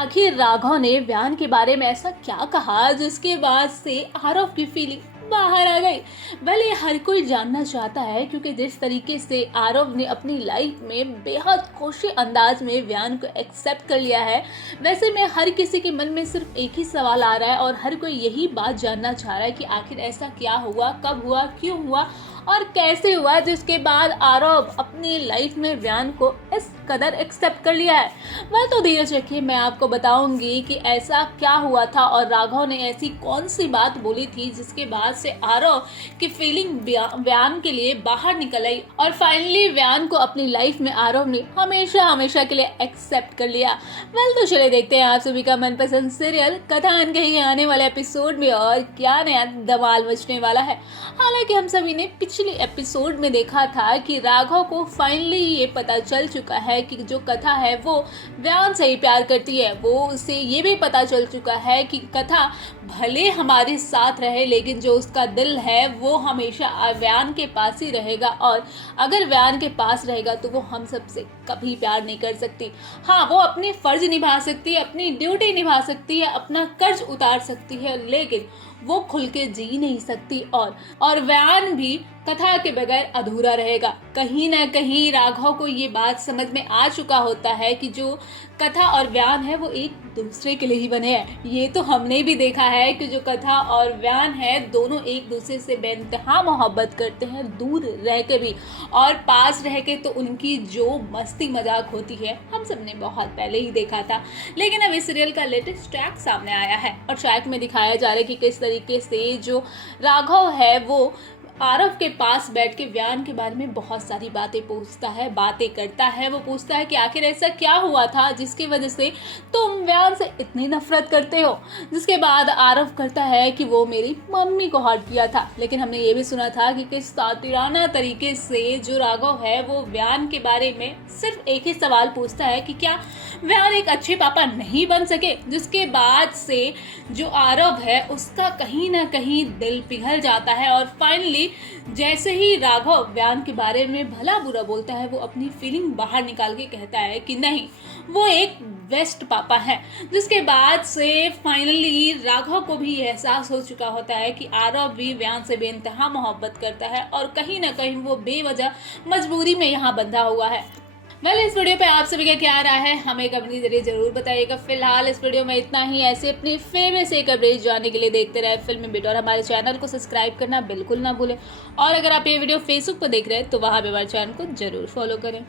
आखिर राघव ने व्यान के बारे में ऐसा क्या कहा जिसके बाद से आरव की फीलिंग बाहर आ गई। ये हर कोई जानना चाहता है क्योंकि जिस तरीके से आरव ने अपनी लाइफ में बेहद खुशी अंदाज में व्यान को एक्सेप्ट कर लिया है, वैसे में हर किसी के मन में सिर्फ एक ही सवाल आ रहा है और हर कोई यही बात जानना चाह रहा है कि आखिर ऐसा क्या हुआ, कब हुआ, क्यों हुआ और कैसे हुआ जिसके बाद आरव अपनी लाइफ में व्यान को इस कदर एक्सेप्ट कर लिया है। वह तो धीरज रखिए, मैं आपको बताऊंगी कि ऐसा क्या हुआ था और राघव ने ऐसी कौन सी बात बोली थी जिसके बाद से आरव की फीलिंग व्यान के लिए बाहर निकल आई और फाइनली व्यान को अपनी लाइफ में आरव ने हमेशा हमेशा के लिए एक्सेप्ट कर लिया। तो चले देखते हैं आप सभी का मनपसंद सीरियल कथा अनकही आने वाले एपिसोड में और क्या नया धमाल मचने वाला है। हालांकि हम सभी ने पिछले एपिसोड में देखा था कि राघव को फाइनली ये पता चल चुका है कि जो कथा है वो व्यान से ही प्यार करती है। वो उसे ये भी पता चल चुका है कि कथा भले हमारे साथ रहे लेकिन जो उसका दिल है वो हमेशा व्यान के पास ही रहेगा और अगर व्यान के पास रहेगा तो वो हम सबसे कभी प्यार नहीं कर सकती। हाँ, वो अपने फर्ज निभा सकती है, अपनी ड्यूटी निभा सकती है, अपना कर्ज उतार सकती है, लेकिन वो खुल के जी नहीं सकती और व्यान भी कथा के बगैर अधूरा रहेगा। कहीं ना कहीं राघव को ये बात समझ में आ चुका होता है कि जो कथा और व्यान है वो एक दूसरे के लिए ही बने हैं। ये तो हमने भी देखा है कि जो कथा और व्यान है दोनों एक दूसरे से बेइंतहा मोहब्बत करते हैं, दूर रह के भी और पास रह के तो उनकी जो मस्ती मजाक होती है हम सब ने बहुत पहले ही देखा था। लेकिन अब इस सीरियल का लेटेस्ट ट्रैक सामने आया है और ट्रैक में दिखाया जा रहा है कि किस तरीके से जो राघव है वो आरव के पास बैठ के व्यान के बारे में बहुत सारी बातें पूछता है, बातें करता है। वो पूछता है कि आखिर ऐसा क्या हुआ था जिसकी वजह से तुम व्यान से इतनी नफरत करते हो। जिसके बाद आरव करता है कि वो मेरी मम्मी को हर्ट किया था। लेकिन हमने ये भी सुना था कि किस सातिराना तरीके से जो राघव है वो व्यान के बारे में सिर्फ एक ही सवाल पूछता है कि क्या व्यान एक अच्छे पापा नहीं बन सके। जिसके बाद से जो आरव है उसका कहीं ना कहीं दिल पिघल जाता है और फाइनली जैसे ही राघव व्यान के बारे में भला बुरा बोलता है वो अपनी फीलिंग बाहर निकाल के कहता है कि नहीं, वो एक बेस्ट पापा है। जिसके बाद से फाइनली राघव को भी एहसास हो चुका होता है कि आरव भी व्यान से बेइंतहा मोहब्बत करता है और कहीं ना कहीं वो बेवजह मजबूरी में यहाँ बंधा हुआ है। इस वीडियो पे आप सभी का क्या राय है हमें कमेंट जरिए जरूर बताइएगा। फिलहाल इस वीडियो में इतना ही। ऐसे अपनी फेवरेट से कवरेज जानने के लिए देखते रहे फिल्मी बीट और हमारे चैनल को सब्सक्राइब करना बिल्कुल ना भूलें। और अगर आप ये वीडियो फेसबुक पर देख रहे हैं तो वहाँ पे हमारे चैनल को जरूर फॉलो करें।